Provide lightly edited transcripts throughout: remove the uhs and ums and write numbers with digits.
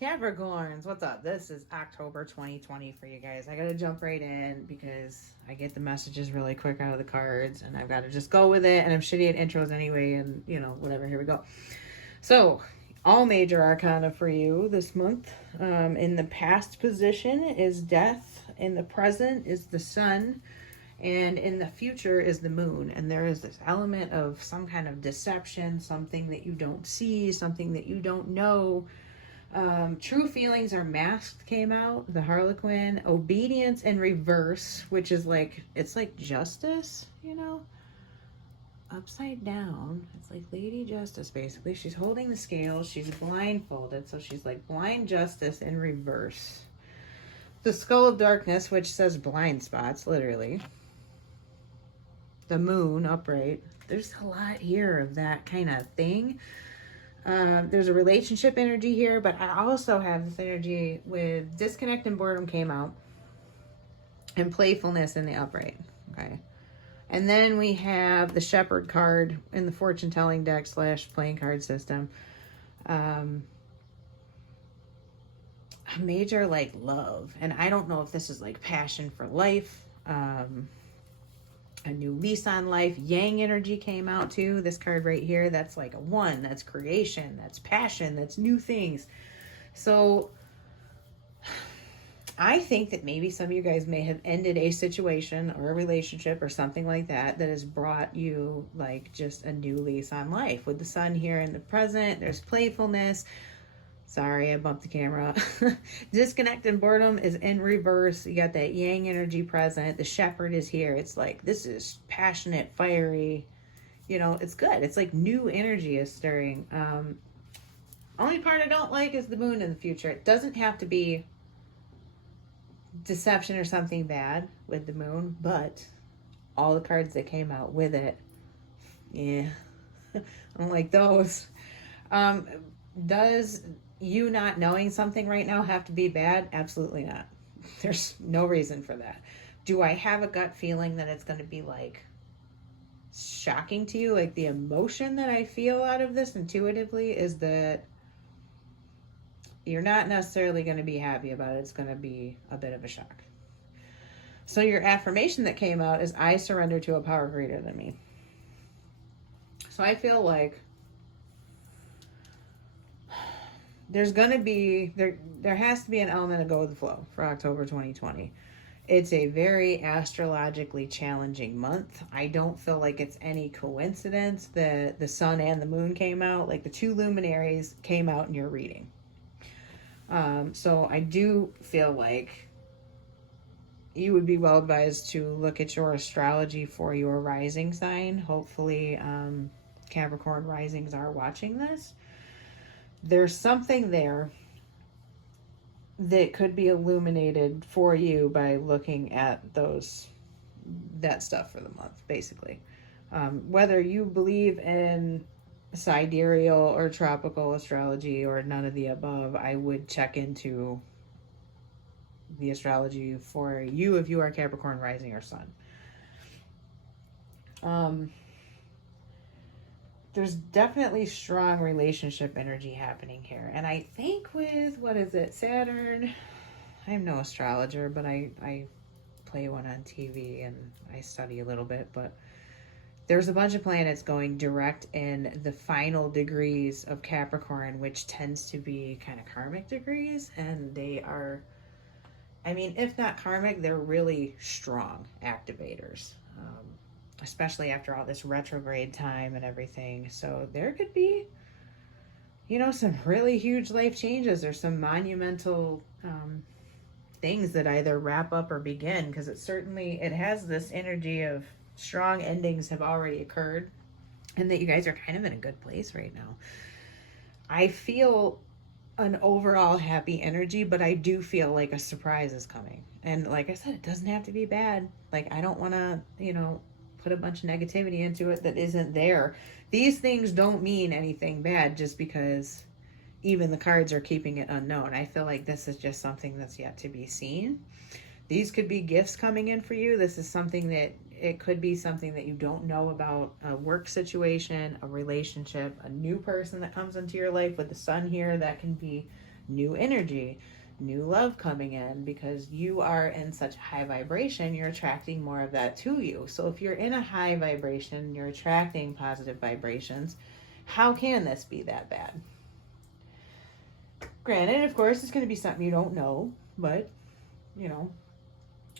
Capricorns, what's up? This is October 2020 for you guys. I gotta jump right in because I get the messages really quick out of the cards and I've got to just go with it. And I'm shitty at intros anyway, and whatever. Here we go. So, all major arcana for you this month. In the past position is death, in the present is the sun, and in the future is the moon. And there is this element of some kind of deception, something that you don't see, something that you don't know. True feelings are masked came out, the Harlequin. Obedience in reverse, which is like, it's like justice, upside down. It's like Lady Justice, basically. She's holding the scales, she's blindfolded, so she's like blind justice in reverse. The Skull of Darkness, which says blind spots, literally. The moon upright. There's a lot here of that kind of thing. There's a relationship energy here, but I also have this energy with disconnect and boredom came out, and playfulness in the upright. Okay. And then we have the Shepherd card in the fortune telling deck / playing card system. A major like love. And I don't know if this is like passion for life. A new lease on life. Yang energy came out too. This card right here, that's like a 1. That's creation. That's passion. That's new things. So I think that maybe some of you guys may have ended a situation or a relationship or something like that has brought you like just a new lease on life. With the sun here in the present, there's playfulness. Sorry, I bumped the camera. Disconnect and boredom is in reverse. You got that yang energy present. The shepherd is here. It's like, this is passionate, fiery. It's good. It's like new energy is stirring. Only part I don't like is the moon in the future. It doesn't have to be deception or something bad with the moon, but all the cards that came out with it, yeah, I don't like those. Does you not knowing something right now have to be bad? Absolutely not. There's no reason for that. Do I have a gut feeling that it's going to be like shocking to you? Like the emotion that I feel out of this intuitively is that you're not necessarily going to be happy about it. It's going to be a bit of a shock. So your affirmation that came out is, I surrender to a power greater than me. So I feel like there's going to be, there has to be an element of go with the flow for October 2020. It's a very astrologically challenging month. I don't feel like it's any coincidence that the sun and the moon came out. Like the two luminaries came out in your reading. So I do feel like you would be well advised to look at your astrology for your rising sign. Hopefully, Capricorn risings are watching this. There's something there that could be illuminated for you by looking at that stuff for the month, basically. Whether you believe in sidereal or tropical astrology or none of the above, I would check into the astrology for you if you are Capricorn rising or sun. There's definitely strong relationship energy happening here. And I think with, what is it, Saturn? I'm no astrologer, but I play one on TV and I study a little bit. But there's a bunch of planets going direct in the final degrees of Capricorn, which tends to be kind of karmic degrees. And they are, I mean, if not karmic, they're really strong activators. Especially after all this retrograde time and everything. So there could be, some really huge life changes or some monumental things that either wrap up or begin, because it has this energy of strong endings have already occurred and that you guys are kind of in a good place right now. I feel an overall happy energy, but I do feel like a surprise is coming. And like I said, it doesn't have to be bad. Like, I don't want to, put a bunch of negativity into it that isn't there. These things don't mean anything bad just because even the cards are keeping it unknown. I feel like this is just something that's yet to be seen. These could be gifts coming in for you. This is something that, it could be something that you don't know about, a work situation, a relationship, a new person that comes into your life with the sun here. That can be new energy, new love coming in, because you are in such a high vibration, you're attracting more of that to you. So if you're in a high vibration, you're attracting positive vibrations, how can this be that bad? Granted, of course, it's going to be something you don't know, but, you know,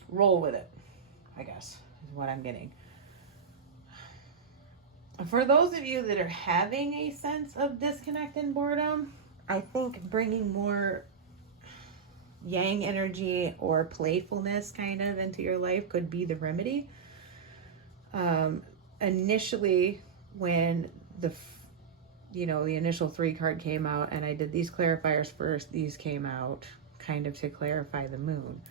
roll with it, I guess, is what I'm getting. For those of you that are having a sense of disconnect and boredom, I think bringing more yang energy or playfulness kind of into your life could be the remedy. Initially, when the initial 3 card came out, and I did these clarifiers first, these came out kind of to clarify the moon.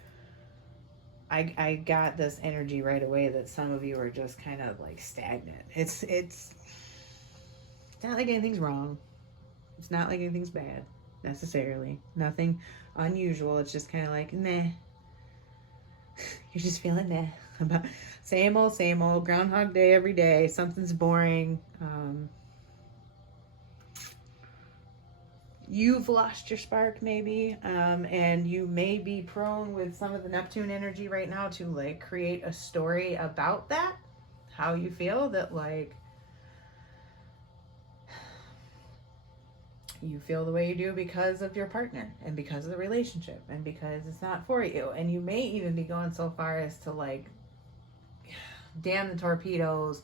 I got this energy right away that some of you are just kind of like stagnant. It's not like anything's wrong. It's not like anything's bad necessarily. Nothing unusual. It's just kind of like, nah. You're just feeling nah. About same old, Groundhog Day every day. Something's boring. You've lost your spark maybe, and you may be prone with some of the Neptune energy right now to like create a story about that, how you feel that like you feel the way you do because of your partner and because of the relationship and because it's not for you. And you may even be going so far as to like, damn the torpedoes,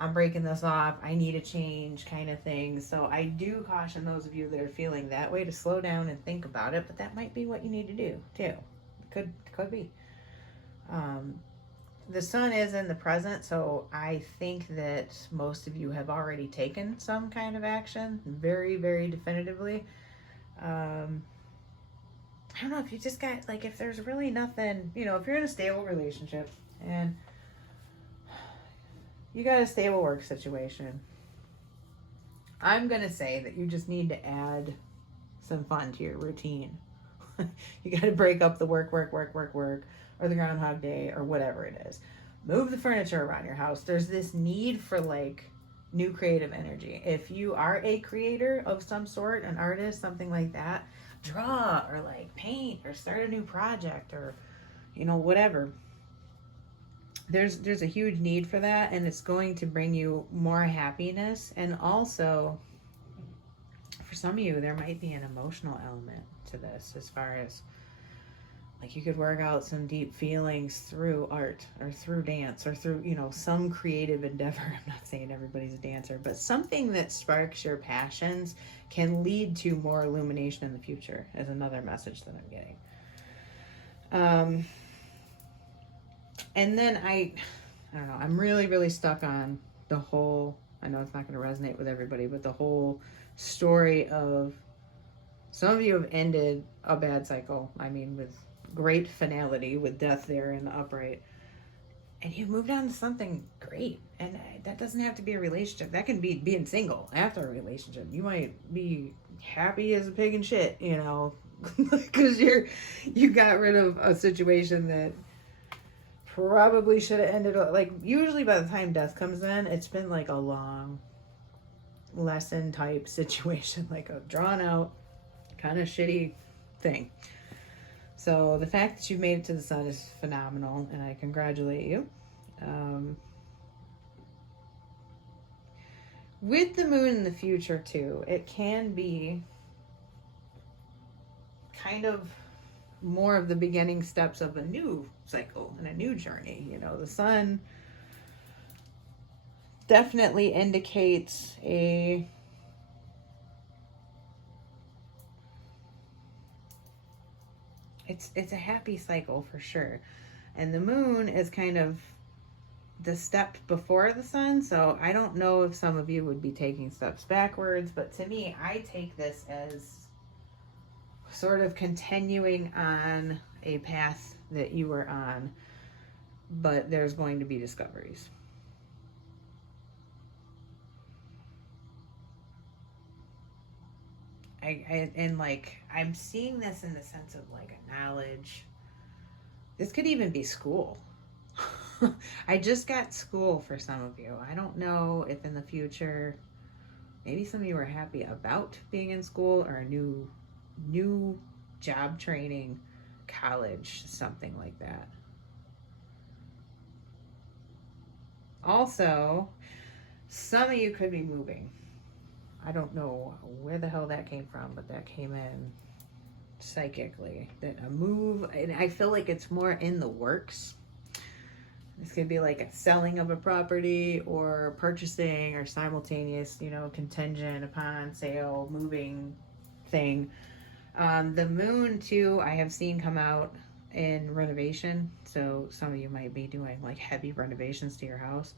I'm breaking this off, I need a change kind of thing. So I do caution those of you that are feeling that way to slow down and think about it, but that might be what you need to do too. Could be. The sun is in the present, so I think that most of you have already taken some kind of action very, very definitively. I don't know if you just got, like, if there's really nothing, if you're in a stable relationship and you got a stable work situation, I'm going to say that you just need to add some fun to your routine. You got to break up the work, or the Groundhog Day, or whatever it is. Move the furniture around your house. There's this need for, like, new creative energy. If you are a creator of some sort, an artist, something like that, draw, or, like, paint, or start a new project, or, whatever. There's a huge need for that, and it's going to bring you more happiness. And also, for some of you, there might be an emotional element to this, as far as like you could work out some deep feelings through art or through dance or through some creative endeavor. I'm not saying everybody's a dancer, but something that sparks your passions can lead to more illumination in the future, is another message that I'm getting. And then I don't know, I'm really, really stuck on the whole, I know it's not going to resonate with everybody, but the whole story of some of you have ended a bad cycle. I mean, with great finality, with death there in the upright. And you've moved on to something great. And that doesn't have to be a relationship. That can be being single after a relationship. You might be happy as a pig in shit, because you got rid of a situation that probably should have ended up, like, usually by the time death comes in, it's been like a long lesson type situation, like a drawn out kind of shitty thing. So the fact that you've made it to the sun is phenomenal, and I congratulate you. With the moon in the future too, it can be kind of more of the beginning steps of a new cycle and a new journey. The sun definitely indicates it's a happy cycle for sure. And the moon is kind of the step before the sun, so I don't know if some of you would be taking steps backwards, but to me, I take this as sort of continuing on a path that you were on, but there's going to be discoveries. I'm seeing this in the sense of like a knowledge. This could even be school. I just got school for some of you. I don't know if in the future, maybe some of you are happy about being in school, or a new new job training, college, something like that. Also, some of you could be moving. I don't know where the hell that came from, but that came in psychically. That a move, and I feel like it's more in the works. This could be like a selling of a property or purchasing or simultaneous, contingent upon sale, moving thing. The moon, too, I have seen come out in renovation. So some of you might be doing like heavy renovations to your house.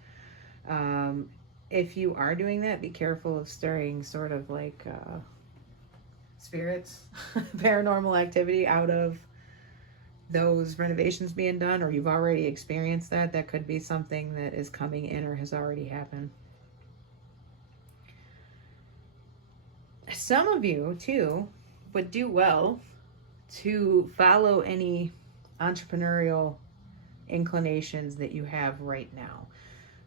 If you are doing that, be careful of stirring sort of like spirits, paranormal activity out of those renovations being done, or you've already experienced that. That could be something that is coming in or has already happened. Some of you, too, would do well to follow any entrepreneurial inclinations that you have right now,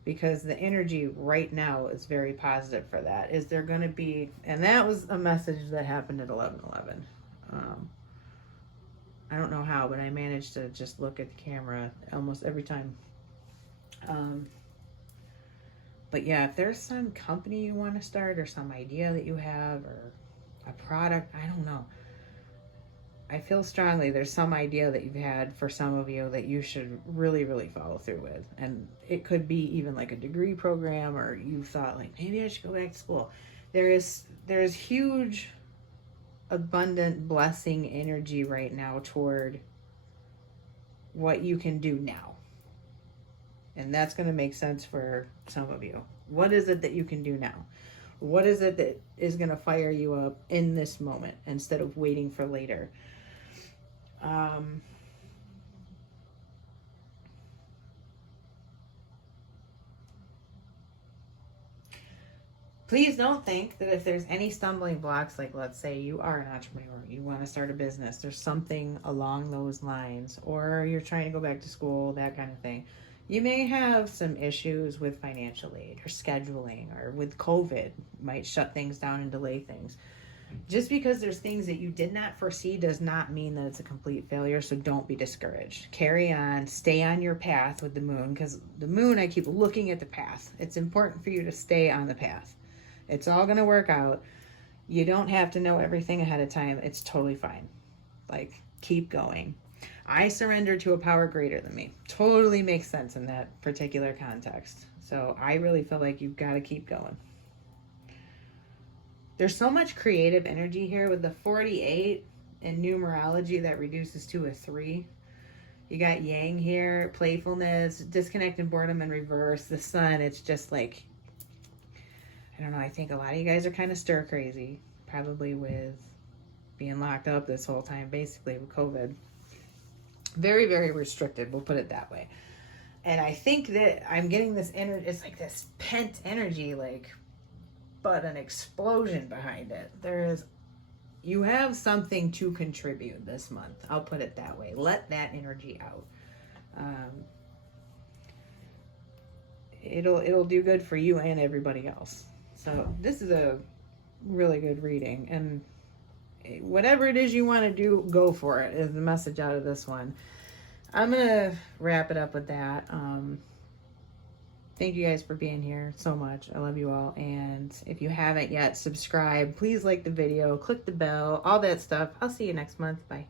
because the energy right now is very positive for that. Is there going to be, and that was a message that happened at 11:11. I don't know how, but I managed to just look at the camera almost every time. But yeah, if there's some company you want to start or some idea that you have or a product, I don't know. I feel strongly there's some idea that you've had for some of you that you should really, really follow through with. And it could be even like a degree program, or you thought like, maybe I should go back to school. There's huge, abundant blessing energy right now toward what you can do now. And that's going to make sense for some of you. What is it that you can do now? What is it that is going to fire you up in this moment instead of waiting for later? Please don't think that if there's any stumbling blocks, like let's say you are an entrepreneur, you want to start a business, there's something along those lines, or you're trying to go back to school, that kind of thing. You may have some issues with financial aid or scheduling, or with COVID, might shut things down and delay things. Just because there's things that you did not foresee does not mean that it's a complete failure, so don't be discouraged. Carry on, stay on your path with the moon, because the moon, I keep looking at the path. It's important for you to stay on the path. It's all going to work out. You don't have to know everything ahead of time. It's totally fine. Like, keep going. I surrender to a power greater than me. Totally makes sense in that particular context. So I really feel like you've got to keep going. There's so much creative energy here with the 48 in numerology that reduces to a 3. You got yang here, playfulness, disconnect and boredom in reverse. The sun, it's just like, I don't know, I think a lot of you guys are kind of stir crazy, probably with being locked up this whole time, basically with COVID. Very, very restricted, we'll put it that way. And I think that I'm getting this energy, it's like this pent energy, like, but an explosion behind it. You have something to contribute this month. I'll put it that way. Let that energy out. It'll do good for you and everybody else. So this is a really good reading, and whatever it is you want to do, go for it, is the message out of this one. I'm gonna wrap it up with that. Thank you guys for being here so much. I love you all. And if you haven't yet, subscribe. Please like the video, click the bell, all that stuff. I'll see you next month. Bye.